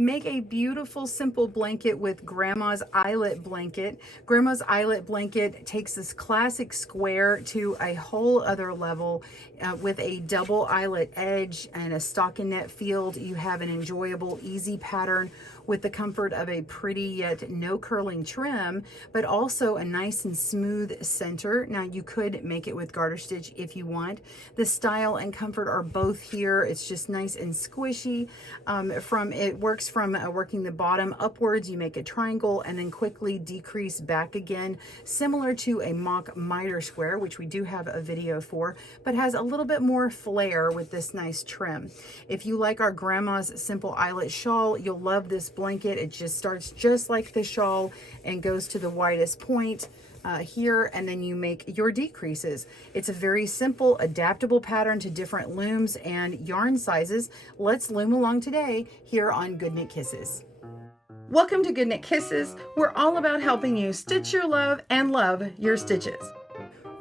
Make a beautiful simple blanket with Grandma's Eyelet blanket. Grandma's Eyelet blanket takes this classic square to a whole other level with a double eyelet edge and a stockinette field. You have an enjoyable, easy pattern with the comfort of a pretty yet no curling trim, but also a nice and smooth center. Now you could make it with garter stitch if you want. The style and comfort are both here. It's just nice and squishy. It works from working the bottom upwards. You make a triangle and then quickly decrease back again, similar to a mock miter square, which we do have a video for, but has a little bit more flair with this nice trim. If you like our Grandma's Simple Eyelet shawl, you'll love this blanket. It just starts just like the shawl and goes to the widest point here, and then you make your decreases. It's a very simple, adaptable pattern to different looms and yarn sizes. Let's loom along today here on Good Knit Kisses. Welcome to Good Knit Kisses. We're all about helping you stitch your love and love your stitches.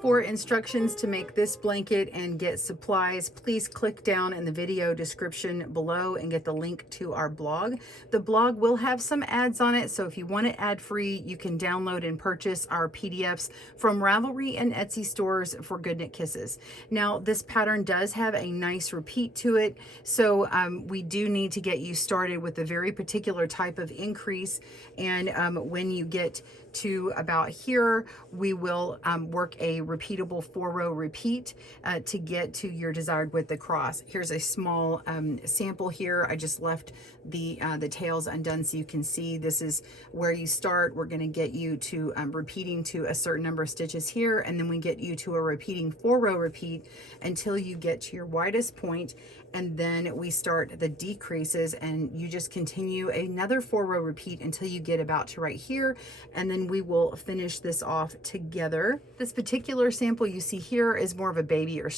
For instructions to make this blanket and get supplies, please click down in the video description below and get the link to our blog. The blog will have some ads on it, so if you want it ad-free, you can download and purchase our PDFs from Ravelry and Etsy stores for Good Knit Kisses. Now, this pattern does have a nice repeat to it, so we do need to get you started with a very particular type of increase, and when you get to about here, we will work a repeatable 4-row repeat to get to your desired width across. Here's a small sample here. I just left the tails undone so you can see this is where you start. We're going to get you to repeating to a certain number of stitches here, and then we get you to a repeating 4-row repeat until you get to your widest point, and then we start the decreases, and you just continue another 4-row repeat until you get about to right here, and then we will finish this off together. This particular sample you see here is more of a baby or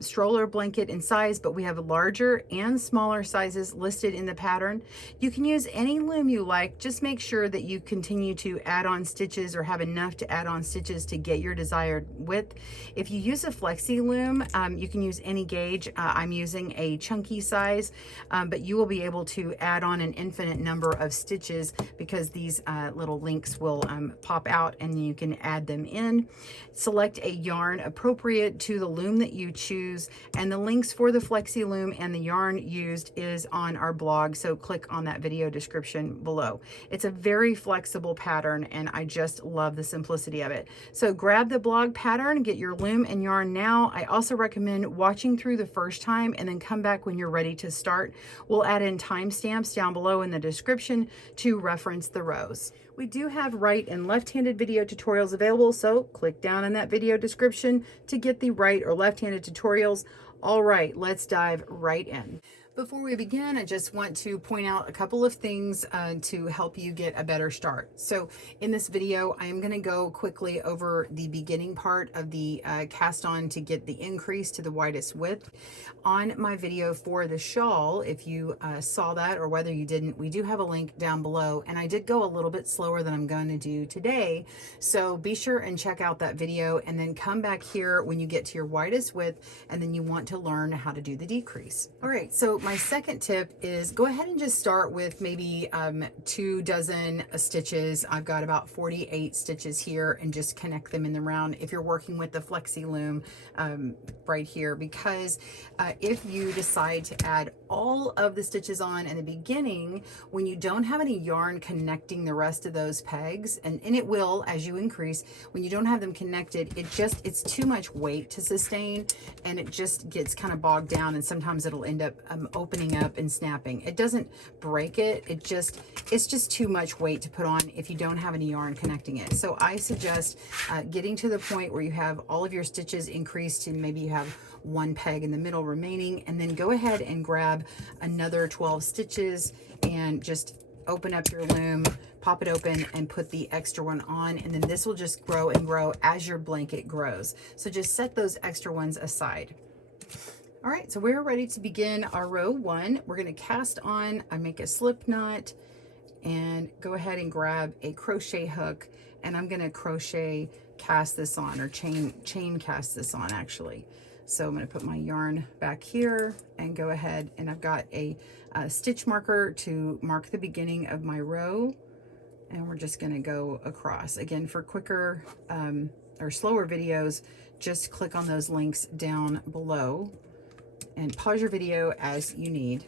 stroller blanket in size, but we have larger and smaller sizes listed in the pattern. You can use any loom you like. Just make sure that you continue to add on stitches or have enough to add on stitches to get your desired width. If you use a Flexee loom, you can use any gauge. I'm using a chunky size, but you will be able to add on an infinite number of stitches because these little links will pop out and you can add them in. Select a yarn appropriate to the loom that you choose, and the links for the Flexee loom and the yarn used is on our blog, so click on that video description below. It's a very flexible pattern and I just love the simplicity of it. So grab the blog pattern, get your loom and yarn now. I also recommend watching through the first time and then come back when you're ready to start. We'll add in timestamps down below in the description to reference the rows. We do have right and left-handed video tutorials available, so click down in that video description to get the right or left-handed tutorials. All right, let's dive right in. Before we begin, I just want to point out a couple of things to help you get a better start. So in this video, I am going to go quickly over the beginning part of the cast on to get the increase to the widest width. On my video for the shawl, if you saw that or whether you didn't, we do have a link down below, and I did go a little bit slower than I'm going to do today. So be sure and check out that video and then come back here when you get to your widest width and then you want to learn how to do the decrease. All right, so my second tip is go ahead and just start with maybe 2 dozen stitches. I've got about 48 stitches here, and just connect them in the round if you're working with the Flexee loom right here, because if you decide to add all of the stitches on in the beginning, when you don't have any yarn connecting the rest of those pegs, and it will as you increase, when you don't have them connected, it's too much weight to sustain, and it just gets kind of bogged down, and sometimes it'll end up opening up and snapping. It doesn't break it, it's just too much weight to put on if you don't have any yarn connecting it. So I suggest getting to the point where you have all of your stitches increased and maybe you have 1 peg in the middle remaining, and then go ahead and grab another 12 stitches and just open up your loom, pop it open, and put the extra one on, and then this will just grow and grow as your blanket grows. So just set those extra ones aside. All right, so we're ready to begin our row 1. We're going to cast on, I make a slip knot, and go ahead and grab a crochet hook, and I'm going to crochet cast this on, or chain cast this on actually. So I'm going to put my yarn back here and go ahead, and I've got a stitch marker to mark the beginning of my row, and we're just going to go across. Again, for quicker or slower videos, just click on those links down below and pause your video as you need.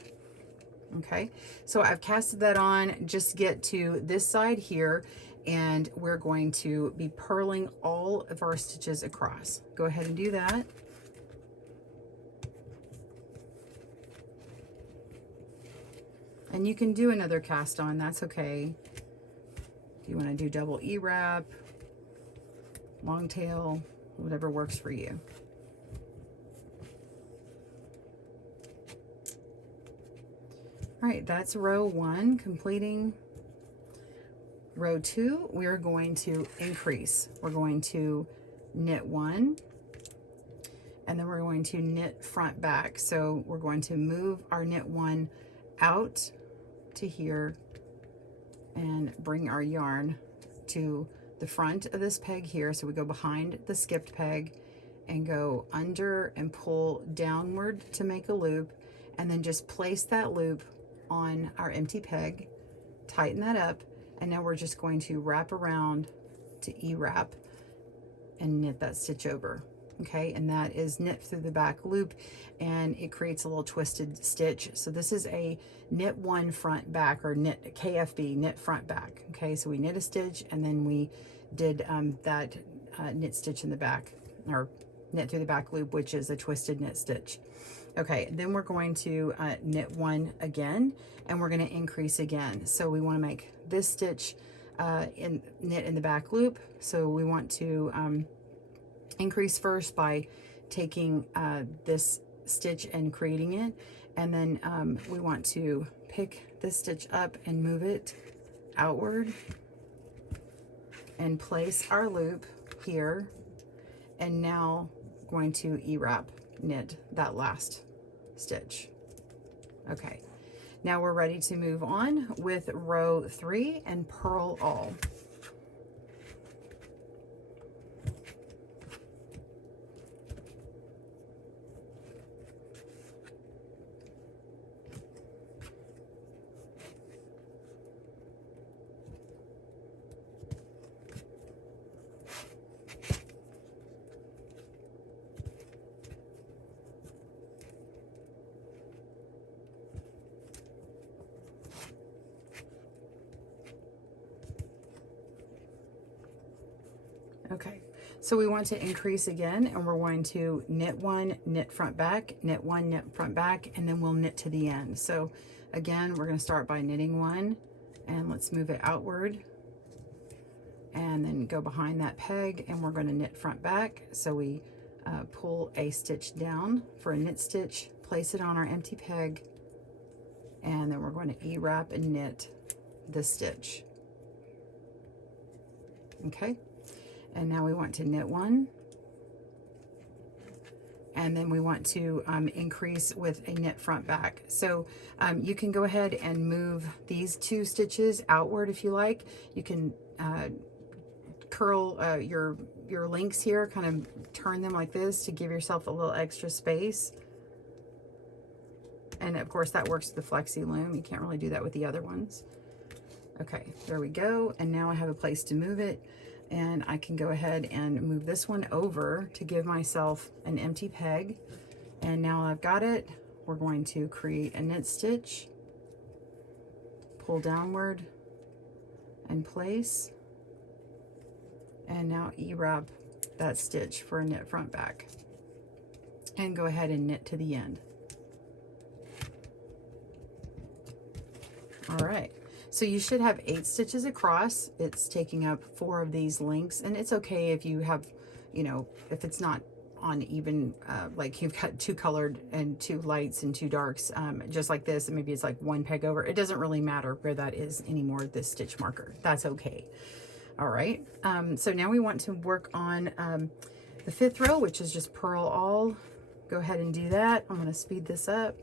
Okay, so I've casted that on. Just get to this side here, and we're going to be purling all of our stitches across. Go ahead and do that. And you can do another cast on, that's okay. If you want to do double E-wrap, long tail, whatever works for you. All right, that's row 1 completing. Row 2, we're going to increase. We're going to knit 1, and then we're going to knit front back. So we're going to move our knit 1 out to here and bring our yarn to the front of this peg here. So we go behind the skipped peg and go under and pull downward to make a loop, and then just place that loop on our empty peg, tighten that up, and now we're just going to wrap around to E-wrap and knit that stitch over. Okay, and that is knit through the back loop, and it creates a little twisted stitch. So this is a knit 1 front back, or knit KFB, knit front back. Okay, so we knit a stitch, and then we did that knit stitch in the back, or knit through the back loop, which is a twisted knit stitch. Okay, then we're going to knit 1 again, and we're going to increase again. So we want to make this stitch knit in the back loop. So we want to increase first by taking this stitch and creating it, and then we want to pick this stitch up and move it outward and place our loop here, and now going to E-wrap knit that last stitch. Okay, now we're ready to move on with row 3 and purl all. Okay, so we want to increase again, and we're going to knit 1, knit front back, knit 1, knit front back, and then we'll knit to the end. So again, we're going to start by knitting 1, and let's move it outward, and then go behind that peg, and we're going to knit front back. So we pull a stitch down for a knit stitch, place it on our empty peg, and then we're going to E-wrap and knit the stitch. Okay. And now we want to knit 1, and then we want to increase with a knit front back. So you can go ahead and move these 2 stitches outward if you like. You can curl your links here, kind of turn them like this to give yourself a little extra space. And of course that works with the Flexee loom. You can't really do that with the other ones. Okay, there we go. And now I have a place to move it. And I can go ahead and move this one over to give myself an empty peg. And now I've got it, we're going to create a knit stitch, pull downward and place, and now E-wrap that stitch for a knit front back, and go ahead and knit to the end. All right. So you should have 8 stitches across. It's taking up 4 of these links, and it's okay if you have, you know, if it's not on even, like you've got 2 colored and 2 lights and 2 darks, just like this, and maybe it's like 1 peg over. It doesn't really matter where that is anymore, this stitch marker. That's okay. All right. So now we want to work on the 5th row, which is just purl all. Go ahead and do that. I'm going to speed this up.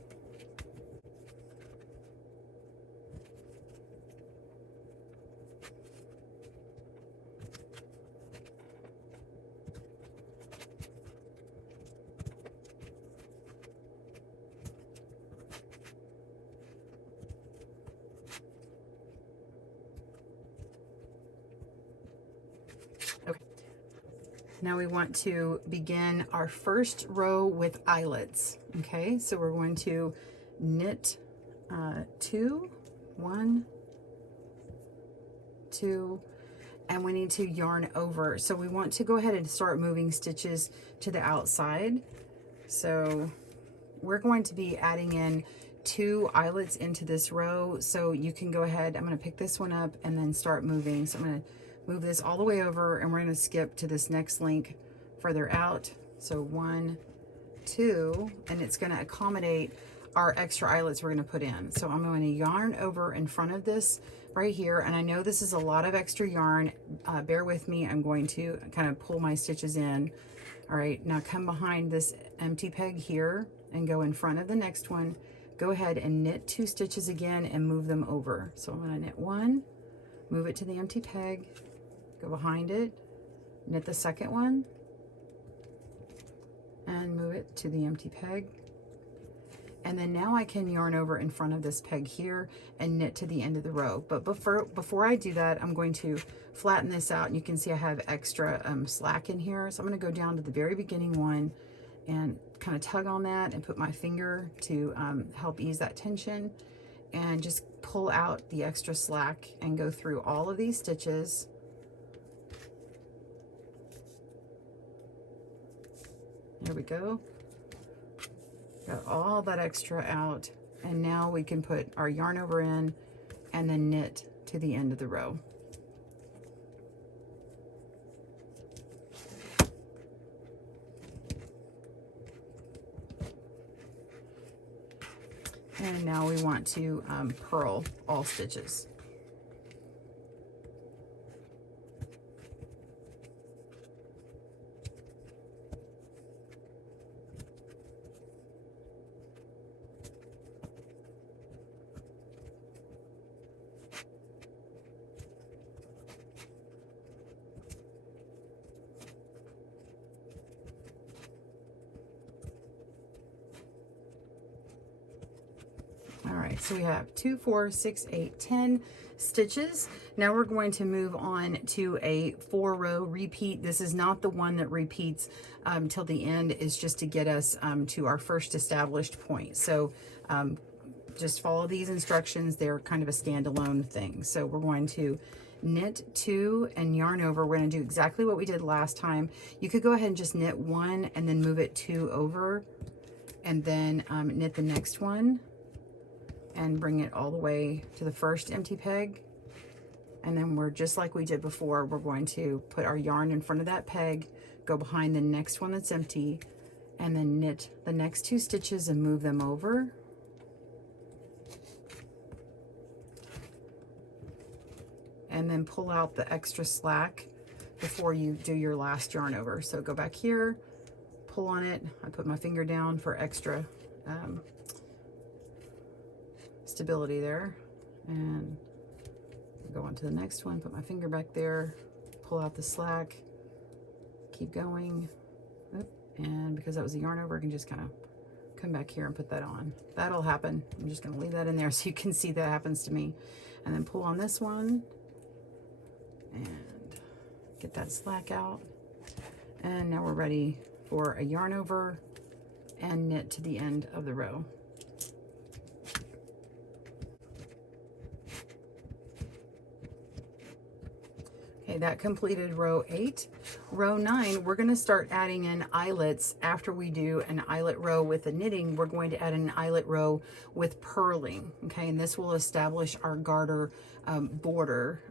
Now we want to begin our first row with eyelets. Okay, so we're going to knit 2, 1, 2, and we need to yarn over. So we want to go ahead and start moving stitches to the outside. So we're going to be adding in 2 eyelets into this row. So you can go ahead, I'm going to pick this one up and then start moving. So I'm going to move this all the way over, and we're going to skip to this next link further out. So 1, 2, and it's going to accommodate our extra eyelets we're going to put in. So I'm going to yarn over in front of this right here, and I know this is a lot of extra yarn. Bear with me. I'm going to kind of pull my stitches in. All right, now come behind this empty peg here and go in front of the next one. Go ahead and knit 2 stitches again and move them over. So I'm going to knit 1, move it to the empty peg, go behind it, knit the second one, and move it to the empty peg. And then now I can yarn over in front of this peg here and knit to the end of the row. But before I do that, I'm going to flatten this out, and you can see I have extra slack in here. So I'm going to go down to the very beginning one and kind of tug on that and put my finger to help ease that tension, and just pull out the extra slack and go through all of these stitches. There we go. Got all that extra out, and now we can put our yarn over in and then knit to the end of the row. And now we want to purl all stitches. So we have 2, 4, 6, 8, 10 stitches. Now we're going to move on to a 4-row repeat. This is not the one that repeats till the end. It's just to get us to our first established point. So just follow these instructions. They're kind of a standalone thing. So we're going to knit 2 and yarn over. We're going to do exactly what we did last time. You could go ahead and just knit 1 and then move it 2 over, and then knit the next one and bring it all the way to the first empty peg. And then we're just like we did before, we're going to put our yarn in front of that peg, go behind the next one that's empty, and then knit the next 2 stitches and move them over. And then pull out the extra slack before you do your last yarn over. So go back here, pull on it. I put my finger down for extra stability there, and go on to the next one, put my finger back there, pull out the slack, keep going. Oop, and because that was a yarn over, I can just kind of come back here and put that on. That'll happen. I'm just going to leave that in there so you can see that happens to me. And then pull on this one and get that slack out. And now we're ready for a yarn over and knit to the end of the row. Okay, that completed row 8. Row 9, we're going to start adding in eyelets. After we do an eyelet row with the knitting, we're going to add an eyelet row with purling. Okay, and this will establish our garter border,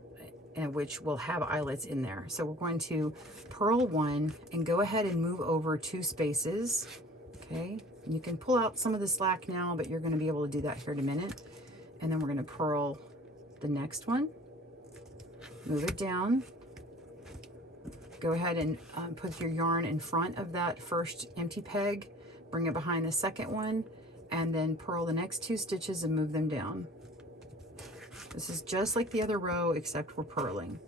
and which will have eyelets in there. So we're going to purl 1 and go ahead and move over 2 spaces. Okay, and you can pull out some of the slack now, but you're going to be able to do that here in a minute. And then we're going to purl the next one. Move it down. Go ahead and put your yarn in front of that first empty peg, bring it behind the second one, and then purl the next 2 stitches and move them down. This is just like the other row, except we're purling.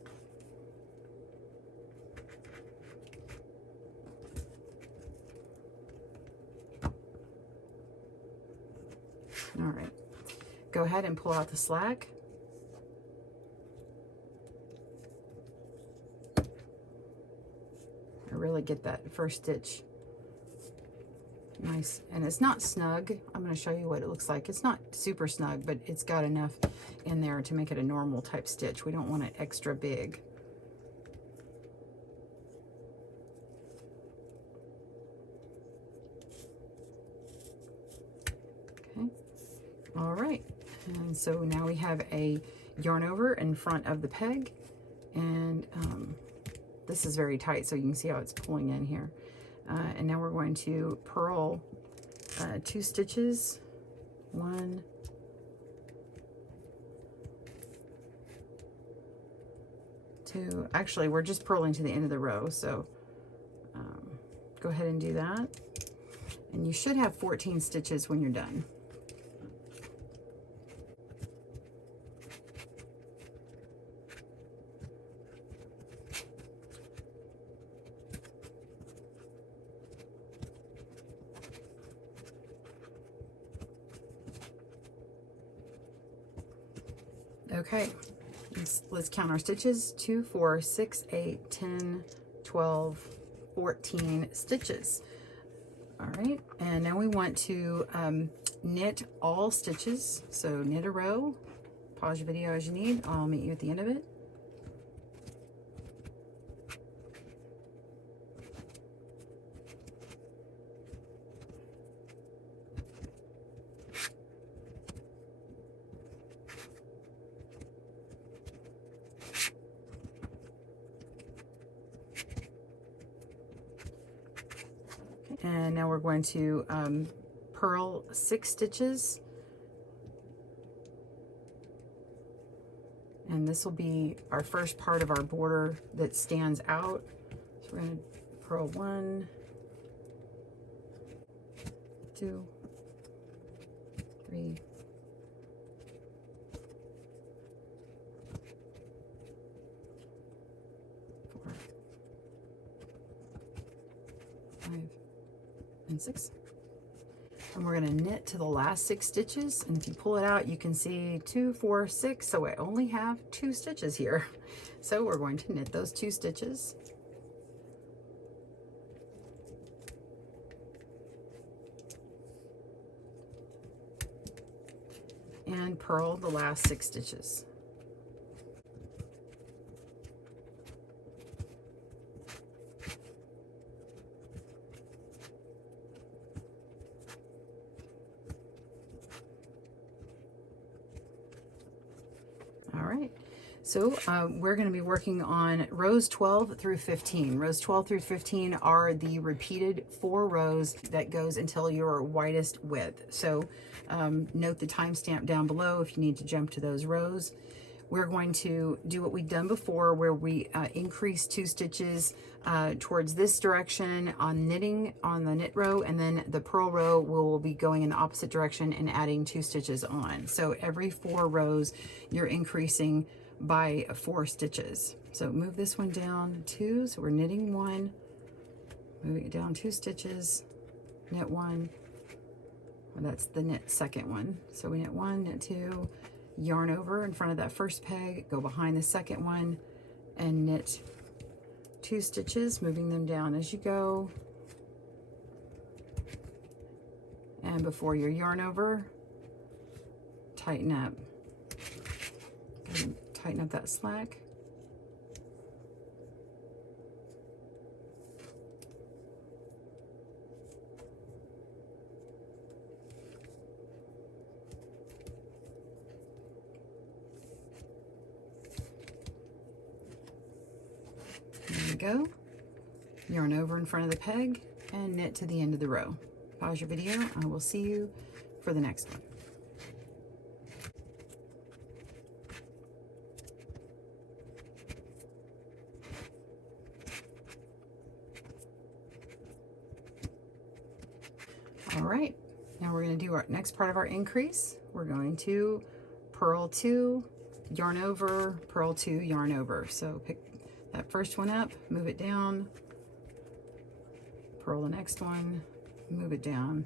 All right, go ahead and pull out the slack. really get that first stitch nice. And it's not snug. I'm going to show you what it looks like. It's not super snug, but it's got enough in there to make it a normal type stitch. We don't want it extra big. Okay. All right. And so now we have a yarn over in front of the peg, and this is very tight, so you can see how it's pulling in here. And now we're going to purl 2 stitches, 1, 2. Actually, we're just purling to the end of the row, so go ahead and do that. And you should have 14 stitches when you're done. Okay, let's count our stitches. 2, 4, 6, 8, 10, 12, 14 stitches. All right, and now we want to knit all stitches. So knit a row, pause your video as you need. I'll meet you at the end of it. And now we're going to purl 6 stitches, and this will be our first part of our border that stands out. So we're going to purl 1, 2, 3, 4, 5, and 6. And we're going to knit to the last 6 stitches, and if you pull it out you can see 2, 4, 6, so I only have 2 stitches here. So we're going to knit those 2 stitches, and purl the last 6 stitches. So we're going to be working on rows 12 through 15. Rows 12 through 15 are the repeated 4 rows that goes until your widest width. So note the timestamp down below if you need to jump to those rows. We're going to do what we've done before, where we increase 2 stitches towards this direction on knitting on the knit row, and then the purl row will be going in the opposite direction and adding 2 stitches on. So every 4 rows you're increasing by 4 stitches. So move this one down 2, so we're knitting 1, moving it down 2 stitches, knit 1, well, that's the knit second one. So we knit 1, knit 2, yarn over in front of that first peg, go behind the second one, and knit 2 stitches, moving them down as you go. And before your yarn over, tighten up. Tighten up that slack. There we go. Yarn over in front of the peg and knit to the end of the row. Pause your video. I will see you for the next one. All right, now we're going to do our next part of our increase. We're going to purl 2, yarn over, purl 2, yarn over. So pick that first one up, move it down, purl the next one, move it down,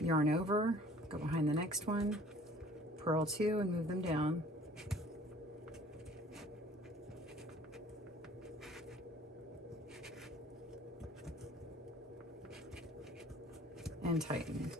yarn over, go behind the next one, purl 2 and move them down, and tighten.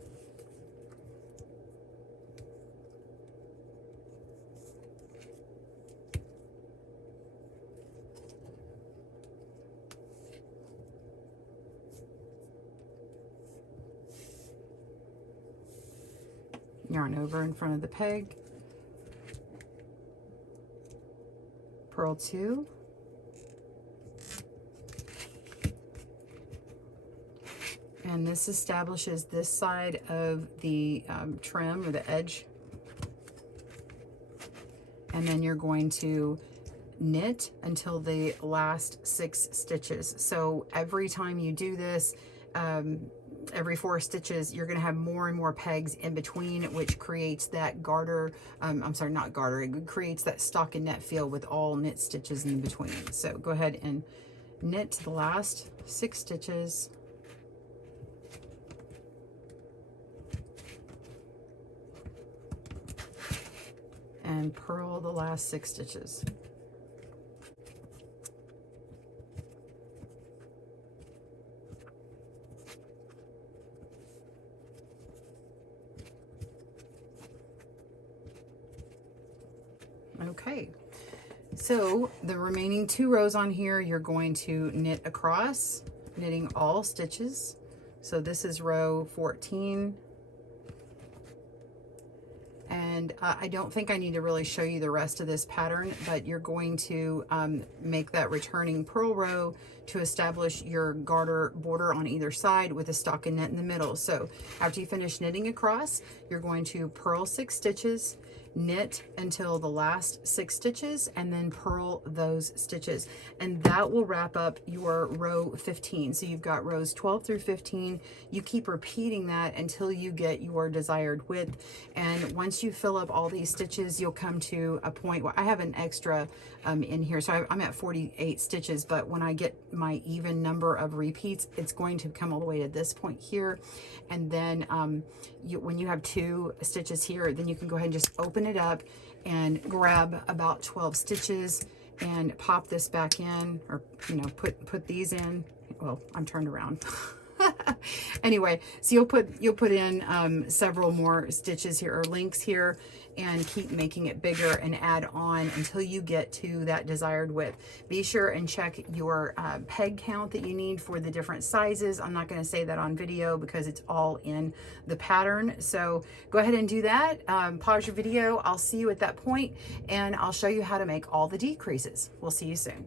Yarn over in front of the peg, purl 2, and this establishes this side of the trim or the edge, and then you're going to knit until the last 6 stitches. So every time you do this, every 4 stitches, you're going to have more and more pegs in between, which creates that garter, I'm sorry, not garter, it creates that stockinette feel with all knit stitches in between. So go ahead and knit to the last 6 stitches. And purl the last 6 stitches. Okay, so the remaining 2 rows on here, you're going to knit across, knitting all stitches. So this is row 14. And I don't think I need to really show you the rest of this pattern, but you're going to make that returning purl row to establish your garter border on either side with a stockinette in the middle. So after you finish knitting across, you're going to purl 6 stitches, knit until the last 6 stitches, and then purl those stitches, and that will wrap up your row 15. So you've got rows 12 through 15. You keep repeating that until you get your desired width, and once you fill up all these stitches, you'll come to a point where I have an extra in here, so I'm at 48 stitches, but when I get my even number of repeats, it's going to come all the way to this point here, and then when you have 2 stitches here, then you can go ahead and just open it up and grab about 12 stitches and pop this back in, or put these in. Well, I'm turned around. Anyway, so you'll put in several more stitches here or links here, and keep making it bigger and add on until you get to that desired width. Be sure and check your peg count that you need for the different sizes. I'm not going to say that on video because it's all in the pattern. So go ahead and do that. Pause your video. I'll see you at that point, and I'll show you how to make all the decreases. We'll see you soon.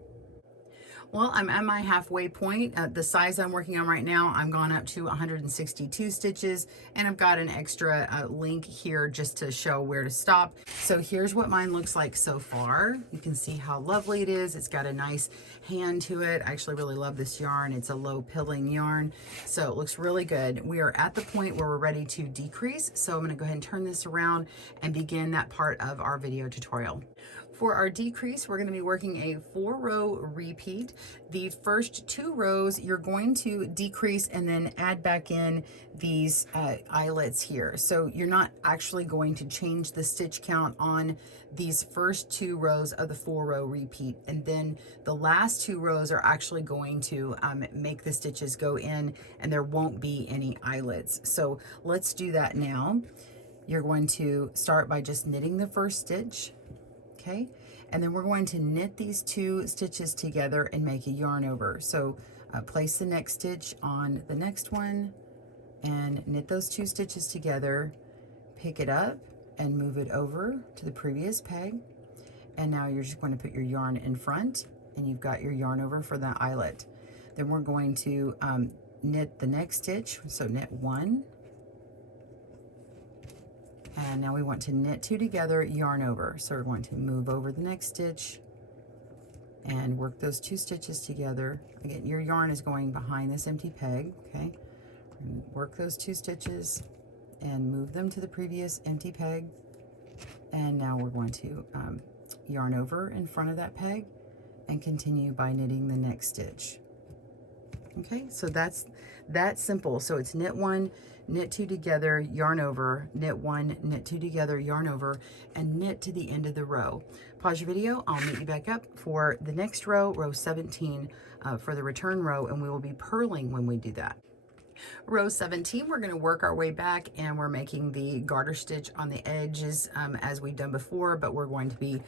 Well, I'm at my halfway point. The size I'm working on right now, I'm gone up to 162 stitches, and I've got an extra link here just to show where to stop. So here's what mine looks like so far. You can see how lovely it is. It's got a nice hand to it. I actually really love this yarn. It's a low pilling yarn, so it looks really good. We are at the point where we're ready to decrease, so I'm going to go ahead and turn this around and begin that part of our video tutorial. For our decrease, we're going to be working a 4-row repeat. The first 2 rows, you're going to decrease and then add back in these eyelets here. So you're not actually going to change the stitch count on these first 2 rows of the 4-row repeat. And then the last 2 rows are actually going to make the stitches go in, and there won't be any eyelets. So let's do that now. You're going to start by just knitting the first stitch. Okay, and then we're going to knit these 2 stitches together and make a yarn over. So place the next stitch on the next one and knit those 2 stitches together, pick it up and move it over to the previous peg. And now you're just going to put your yarn in front, and you've got your yarn over for that eyelet. Then we're going to knit the next stitch. So knit 1. And now we want to knit 2 together, yarn over. So we're going to move over the next stitch and work those 2 stitches together. Again, your yarn is going behind this empty peg, okay? Work those 2 stitches and move them to the previous empty peg. And now we're going to yarn over in front of that peg and continue by knitting the next stitch. Okay, so that's that simple. So it's knit 1, knit 2 together, yarn over, knit 1, knit 2 together, yarn over, and knit to the end of the row. Pause your video. I'll meet you back up for the next row, row 17, for the return row, and we will be purling when we do that. Row 17, we're going to work our way back, and we're making the garter stitch on the edges as we've done before, but we're going to be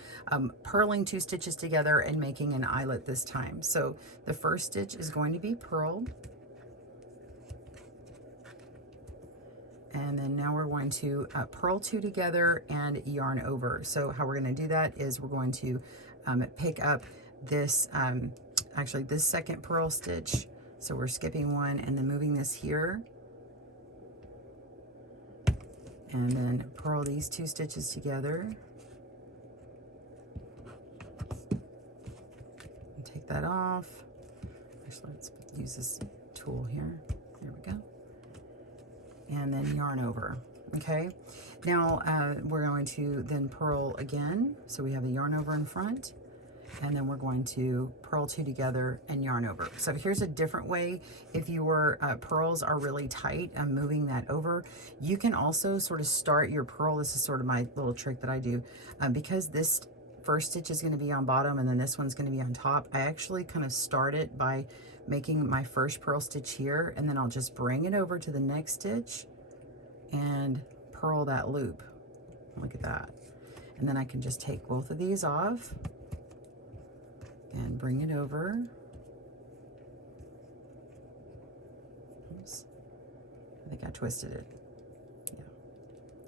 purling 2 stitches together and making an eyelet this time. So the first stitch is going to be purl. And then now we're going to purl 2 together and yarn over. So how we're going to do that is we're going to pick up this, actually this second purl stitch. So we're skipping one and then moving this here. And then purl these 2 stitches together. And take that off. Actually, let's use this tool here. There we go. And then yarn over. Okay, now we're going to then purl again. So we have a yarn over in front, and then we're going to purl 2 together and yarn over. So here's a different way. If your purls are really tight, I'm moving that over. You can also sort of start your purl. This is sort of my little trick that I do. Because this first stitch is going to be on bottom and then this one's going to be on top, I actually kind of start it by making my first purl stitch here, and then I'll just bring it over to the next stitch and purl that loop. Look at that. And then I can just take both of these off and bring it over. Oops. I think I twisted it. Yeah.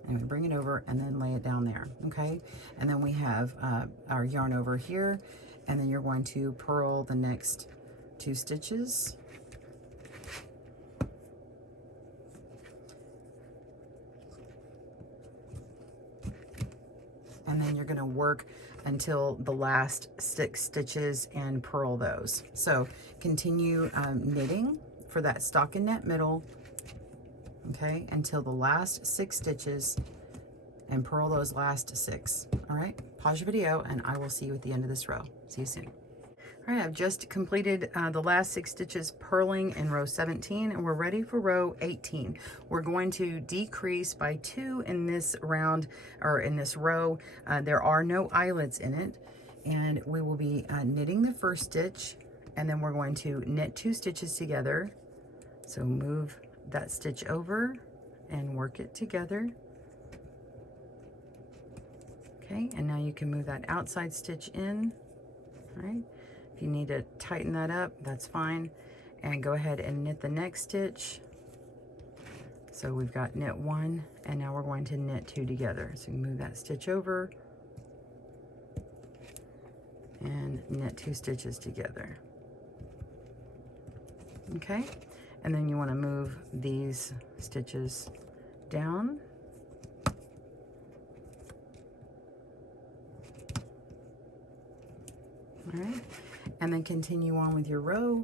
Anyway, bring it over and then lay it down there, okay? And then we have our yarn over here, and then you're going to purl the next 2 stitches. And then you're going to work until the last 6 stitches and purl those. So continue knitting for that stockinette middle, okay, until the last 6 stitches and purl those last 6. All right, pause your video and I will see you at the end of this row. See you soon. All right, I've just completed the last 6 stitches purling in row 17, and we're ready for row 18. We're going to decrease by 2 in this round, or in this row. There are no eyelets in it, and we will be knitting the first stitch, and then we're going to knit 2 stitches together. So move that stitch over and work it together. Okay, and now you can move that outside stitch in. All right. If you need to tighten that up, that's fine. And go ahead and knit the next stitch. So we've got knit 1, and now we're going to knit 2 together. So you move that stitch over and knit 2 stitches together. Okay, and then you want to move these stitches down. All right, and then continue on with your row,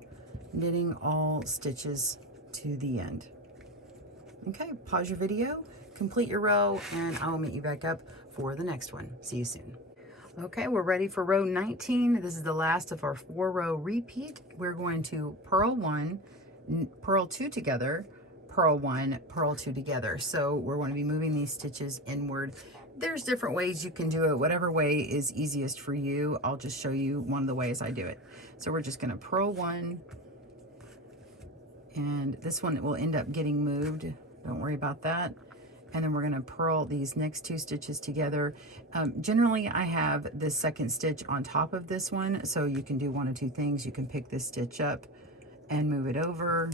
knitting all stitches to the end. Okay, pause your video, complete your row, and I will meet you back up for the next one. See you soon. Okay, we're ready for row 19. This is the last of our 4-row repeat. We're going to purl 1, purl 2 together, purl 1, purl 2 together. So we're going to be moving these stitches inward. There's different ways you can do it. Whatever way is easiest for you. I'll just show you one of the ways I do it. So we're just going to purl 1, and this one will end up getting moved. Don't worry about that. And then we're going to purl these next 2 stitches together. Generally, I have the second stitch on top of this one, so you can do one of 2 things. You can pick this stitch up and move it over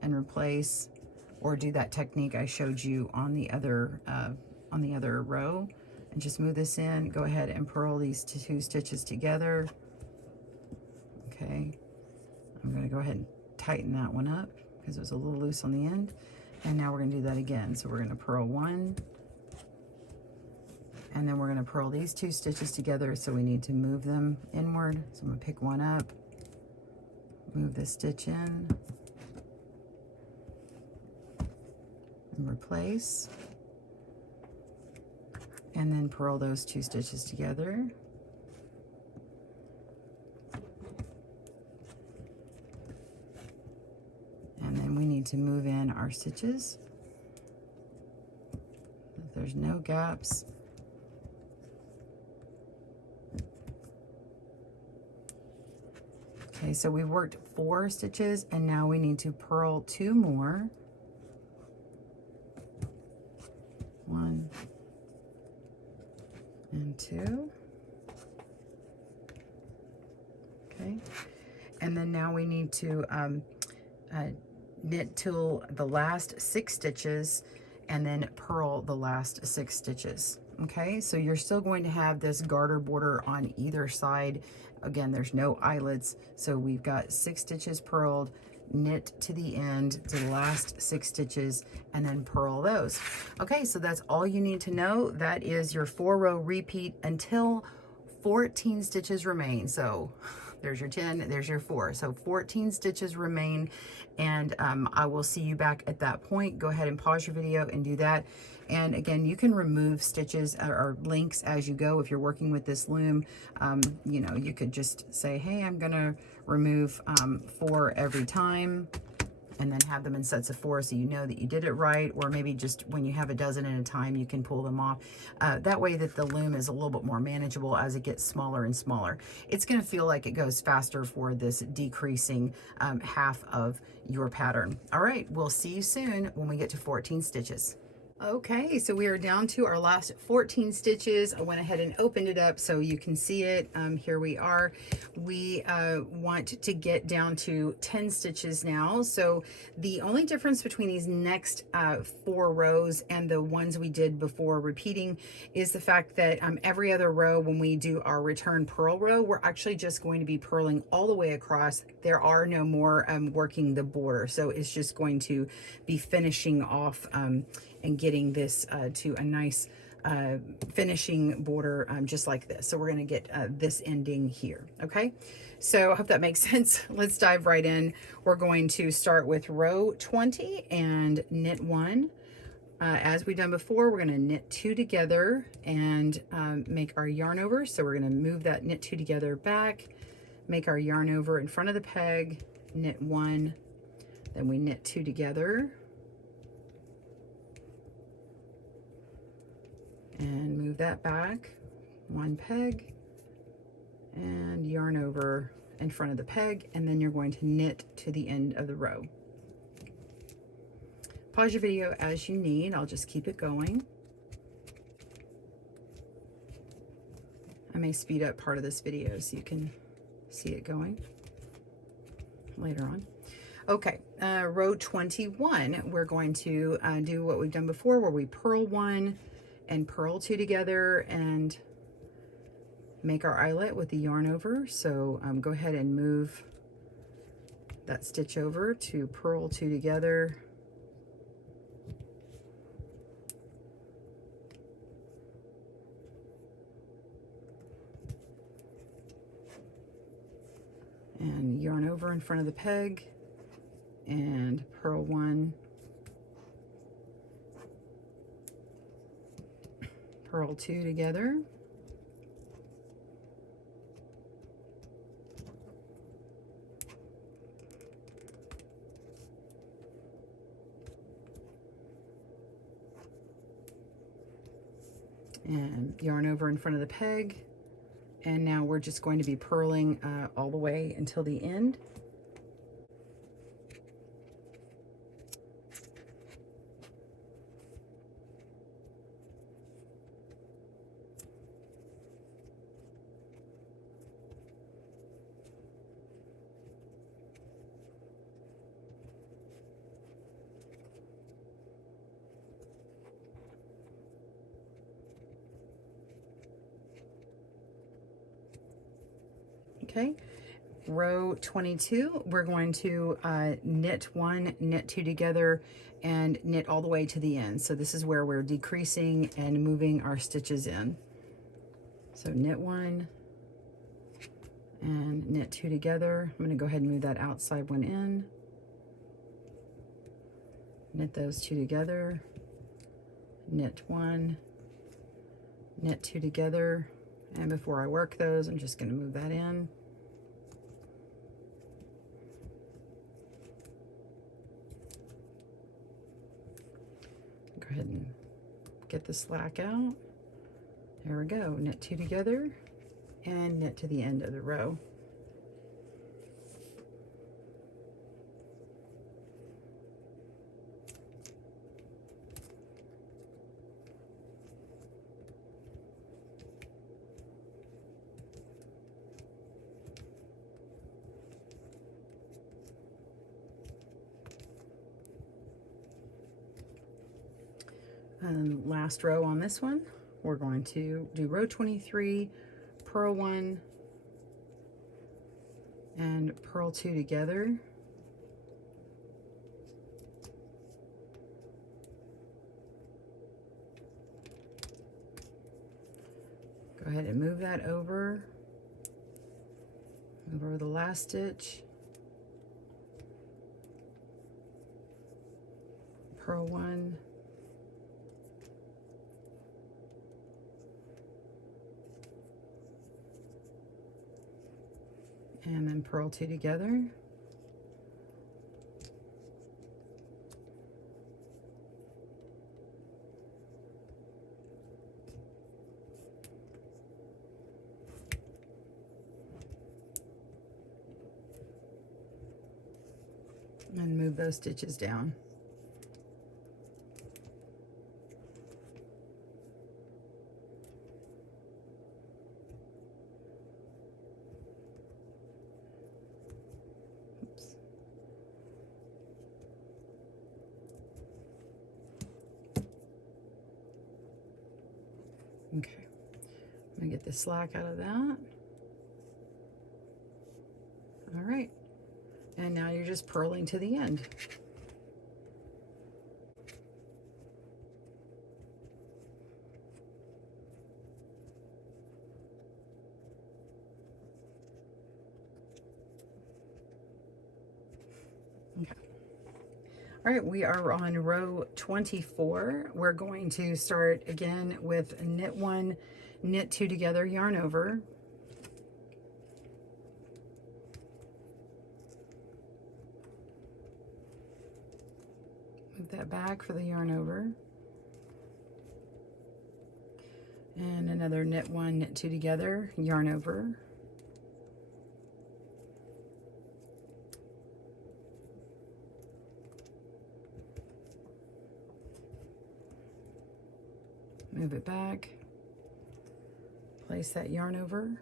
and replace, or do that technique I showed you on the other row, and just move this in. Go ahead and purl these 2 stitches together. Okay, I'm going to go ahead and tighten that one up because it was a little loose on the end. And now we're going to do that again. So we're going to purl 1, and then we're going to purl these 2 stitches together, so we need to move them inward. So I'm going to pick one up, move this stitch in, and replace, and then purl those 2 stitches together. And then we need to move in our stitches. There's no gaps. Okay, so we've worked 4 stitches and now we need to purl 2 more. 1 and 2. Okay, and then now we need to knit till the last 6 stitches and then purl the last 6 stitches. Okay, so you're still going to have this garter border on either side. Again, there's no eyelets, so we've got 6 stitches purled, knit to the end, to the last 6 stitches, and then purl those. Okay, so that's all you need to know. That is your 4-row repeat until 14 stitches remain. So there's your 10, there's your 4. So 14 stitches remain, and I will see you back at that point. Go ahead and pause your video and do that. And again, you can remove stitches or links as you go. If you're working with this loom, you know, you could just say, hey, I'm gonna remove 4 every time, and then have them in sets of 4 so you know that you did it right. Or maybe just when you have a dozen at a time, you can pull them off. That way that the loom is a little bit more manageable as it gets smaller and smaller. It's gonna feel like it goes faster for this decreasing half of your pattern. All right, we'll see you soon when we get to 14 stitches. Okay, so we are down to our last 14 stitches. I went ahead and opened it up so you can see it. Here we are. We want to get down to 10 stitches now. So the only difference between these next 4 rows and the ones we did before repeating is the fact that every other row, when we do our return purl row, we're actually just going to be purling all the way across. There are no more working the border. So it's just going to be finishing off and getting this to a nice finishing border just like this. So we're going to get this ending here. Okay, so I hope that makes sense. Let's dive right in. We're going to start with row 20 and knit 1. As we've done before, we're going to knit 2 together and make our yarn over. So we're going to move that knit 2 together back, make our yarn over in front of the peg, knit 1, then we knit 2 together, and move that back, 1 peg, and yarn over in front of the peg, and then you're going to knit to the end of the row. Pause your video as you need. I'll just keep it going. I may speed up part of this video so you can see it going later on. Okay, row 21, we're going to do what we've done before, where we purl 1 and purl 2 together and make our eyelet with the yarn over. So go ahead and move that stitch over to purl 2 together, and yarn over in front of the peg and purl 1, purl 2 together, and yarn over in front of the peg. And now we're just going to be purling all the way until the end. Okay, row 22, we're going to knit 1, knit 2 together, and knit all the way to the end. So this is where we're decreasing and moving our stitches in. So knit 1 and knit 2 together. I'm going to go ahead and move that outside one in. Knit those 2 together, knit 1, knit 2 together, and before I work those, I'm just going to move that in. Go ahead and get the slack out. There we go. Knit 2 together and knit to the end of the row. And last row on this one, we're going to do row 23, purl 1 and purl 2 together. Go ahead and move that over. Move over the last stitch. Purl 1. And then purl 2 together. And move those stitches down. Oops. Okay, I'm gonna get the slack out of that. All right, and now you're just purling to the end. Okay. All right, we are on row 24. We're going to start again with knit 1, knit 2 together, yarn over. Move that back for the yarn over. And another knit 1, knit 2 together, yarn over. Move it back, place that yarn over,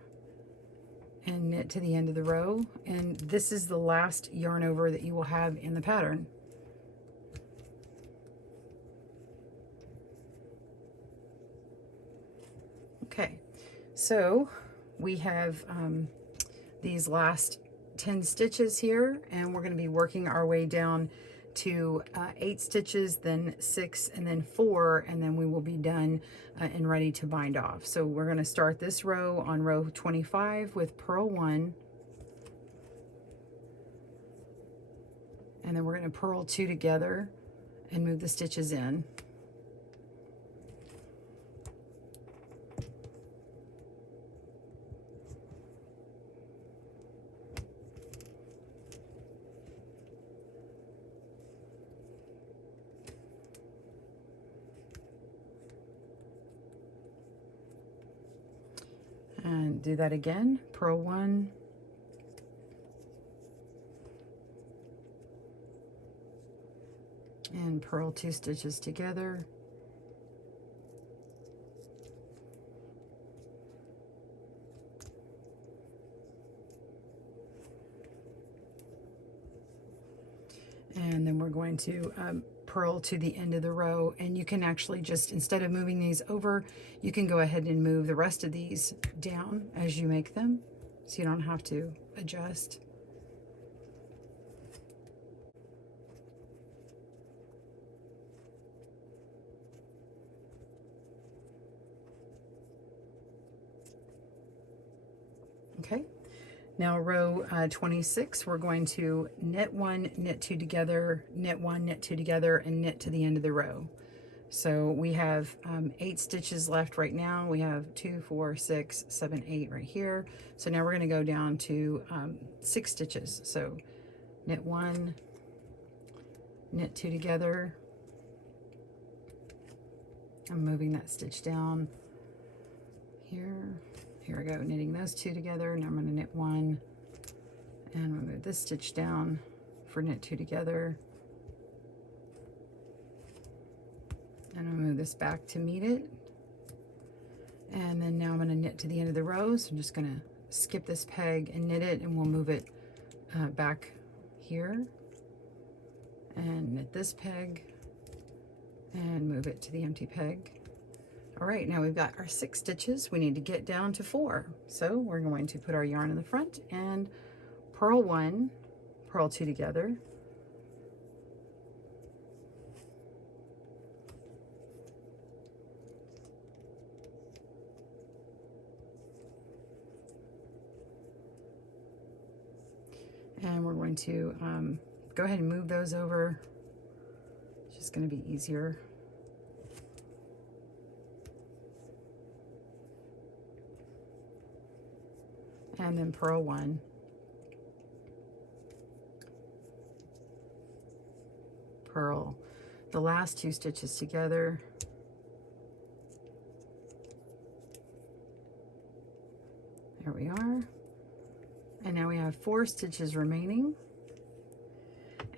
and knit to the end of the row. And this is the last yarn over that you will have in the pattern. Okay, so we have these last 10 stitches here, and we're going to be working our way down to 8 stitches, then 6, and then 4, and then we will be done and ready to bind off. So we're going to start this row on row 25 with purl 1, and then we're going to purl 2 together and move the stitches in. And do that again, purl 1, and purl 2 stitches together. And then we're going to purl to the end of the row, and you can actually just, instead of moving these over, you can go ahead and move the rest of these down as you make them, so you don't have to adjust. Okay, now row 26, we're going to knit 1, knit 2 together, knit 1, knit 2 together, and knit to the end of the row. So we have 8 stitches left right now. We have 2, 4, 6, 7, 8 right here. So now we're going to go down to 6 stitches. So knit 1, knit 2 together. I'm moving that stitch down here. Here we go, knitting those 2 together. Now I'm going to knit 1 and we'll move this stitch down for knit 2 together. And I'll move this back to meet it. And then now I'm going to knit to the end of the row. So I'm just going to skip this peg and knit it, and we'll move it back here. And knit this peg and move it to the empty peg. All right, now we've got our 6 stitches. We need to get down to 4. So we're going to put our yarn in the front and purl 1, purl 2 together. And we're going to go ahead and move those over. It's just going to be easier. And then purl 1. Purl the last 2 stitches together. There we are. And now we have 4 stitches remaining.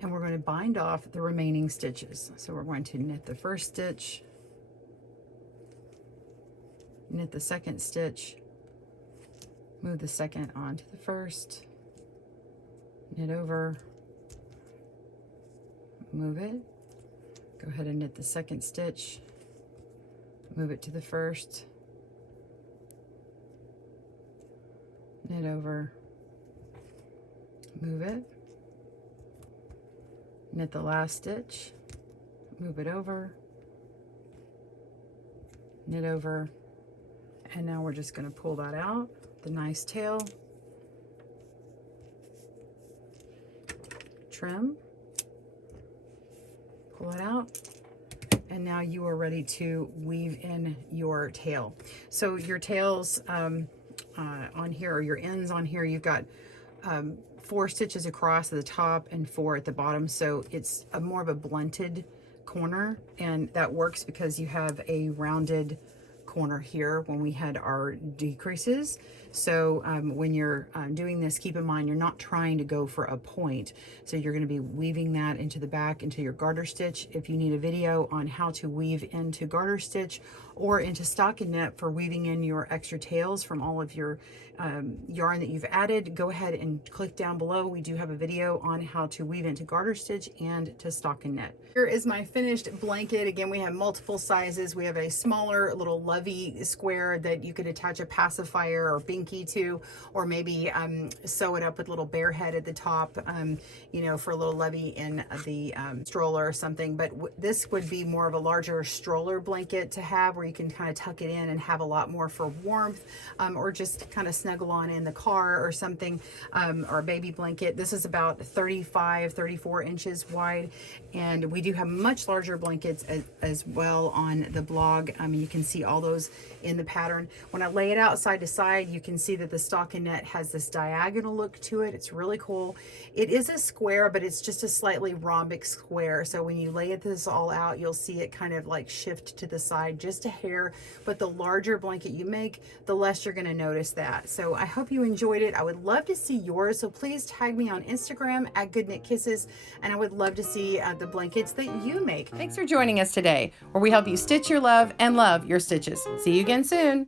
And we're going to bind off the remaining stitches. So we're going to knit the first stitch, knit the second stitch, move the second onto the first, knit over, move it, go ahead and knit the second stitch, move it to the first, knit over, move it, knit the last stitch, move it over, knit over, and now we're just going to pull that out, the nice tail, trim, pull it out, and now you are ready to weave in your tail. So your tails on here, or your ends on here, you've got 4 stitches across at the top and 4 at the bottom, so it's more of a blunted corner, and that works because you have a rounded corner here when we had our decreases. So when you're doing this, keep in mind you're not trying to go for a point. So you're going to be weaving that into the back into your garter stitch. If you need a video on how to weave into garter stitch or into stockinette for weaving in your extra tails from all of your yarn that you've added, go ahead and click down below. We do have a video on how to weave into garter stitch and to stockinette. Here is my finished blanket. Again, we have multiple sizes. We have a smaller little lovey square that you could attach a pacifier or binky to, or maybe sew it up with a little bear head at the top, you know, for a little lovey in the stroller or something. But this would be more of a larger stroller blanket to have, where you can kind of tuck it in and have a lot more for warmth, or just kind of snuggle on in the car or something, or a baby blanket. This is about 34 inches wide, and we do have much larger blankets as well on the blog. You can see all those in the pattern. When I lay it out side to side, you can see that the stockinette has this diagonal look to it. It's really cool. It is a square, but it's just a slightly rhombic square. So when you lay this all out, you'll see it kind of like shift to the side just a hair. But the larger blanket you make, the less you're going to notice that. So I hope you enjoyed it. I would love to see yours. So please tag me on Instagram at GoodKnitKisses, and I would love to see the blankets that you make. Thanks for joining us today, where we help you stitch your love and love your stitches. See you again soon.